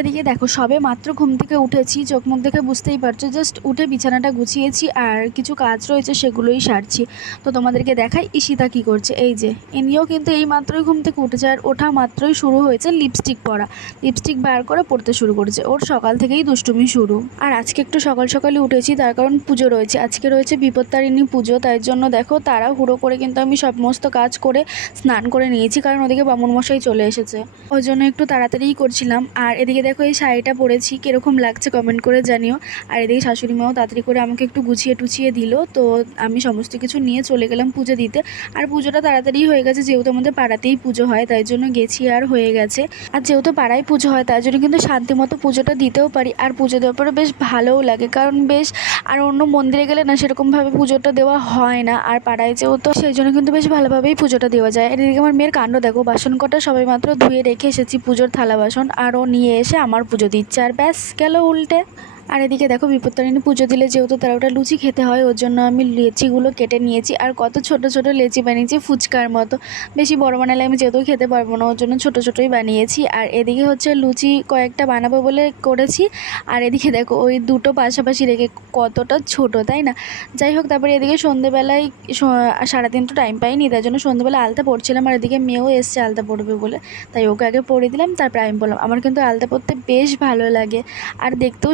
এদিকে দেখো সবে মাত্র ঘুম থেকে উঠেছি, চোখ মুখ দেখে বুঝতেই পারছো, জাস্ট উঠে বিছানাটা গুছিয়েছি আর কিছু কাজ রয়েছে সেগুলোই সারছি। তো তোমাদেরকে দেখাই ঈশিতা কী করছে। এই যে ইনিও কিন্তু এই মাত্রই ঘুম থেকে উঠেছে, আর ওঠা মাত্রই শুরু হয়েছে লিপস্টিক পরা। লিপস্টিক বার করে পড়তে শুরু করেছে, ওর সকাল থেকেই দুষ্টুমি শুরু। আর আজকে একটু সকাল সকালে উঠেছি, তার কারণ পুজো রয়েছে, আজকে রয়েছে বিপত্তারিণী পুজো, তাই জন্য দেখো তাড়াহুড়ো করে কিন্তু আমি সমস্ত কাজ করে স্নান করে নিয়েছি, কারণ ওদিকে বামুনমশাই চলে এসেছে, ওই জন্য একটু তাড়াতাড়িই করছিলাম। আর এদিকে দেখো এই শাড়িটা পরেছি, কীরকম লাগছে কমেন্ট করে জানিও। আর এদিকে শাশুড়ি মাও তাড়াতাড়ি করে আমাকে একটু গুছিয়ে টুছিয়ে দিল, তো আমি সমস্ত কিছু নিয়ে চলে গেলাম পুজো দিতে। আর পুজোটা তাড়াতাড়ি হয়ে গেছে, যেহেতু আমাদের পাড়াতেই পুজো হয় তাই জন্য গেছি আর হয়ে গেছে। আর যেহেতু পাড়ায় পুজো হয় তাই জন্য কিন্তু শান্তি মতো পুজোটা দিতেও পারি, আর পুজো দেওয়ার পরে বেশ ভালোও লাগে, কারণ বেশ আর অন্য মন্দিরে গেলে না সেরকমভাবে পুজোটা দেওয়া হয় না, আর পাড়ায় যেহেতু সেই জন্য কিন্তু বেশ ভালোভাবেই পুজোটা দেওয়া যায়। আর এদিকে আমার মেয়ের কাণ্ড দেখো, বাসন কটা সবাই মাত্র ধুয়ে রেখে এসেছি পুজোর থালা বাসন, আর ও নিয়ে এসে আমার পুজো দিচ্ছে, আর ব্যাস গেল উল্টে। আর এদিকে দেখো বিপত্তারিণী পুজো দিলে যেহেতু 13টা লুচি খেতে হয়, ওর জন্য আমি লেচিগুলো কেটে নিয়েছি, আর কত ছোট ছোট লেচি বানিয়েছি ফুচকার মতো। বেশি বড় বানালে আমি যেহেতু খেতে পারবো না, ওর জন্য ছোট ছোটোই বানিয়েছি। আর এদিকে হচ্ছে লুচি কয়েকটা বানাবো বলে করেছি, আর এদিকে দেখো ওই দুটো পাশাপাশি রেখে কতটা ছোট, তাই না? যাই হোক, তারপরে এদিকে সন্ধেবেলায় সারাদিন তো টাইম পাইনি, তাই জন্য সন্ধেবেলা আলতা পড়ছিলাম, আর এদিকে মেয়েও এসছে আলতা পড়বে বলে, তাই ওকে আগে পড়ে দিলাম, তারপরে আমি বললাম। আমার কিন্তু আলতা পড়তে বেশ ভালো লাগে, আর দেখতেও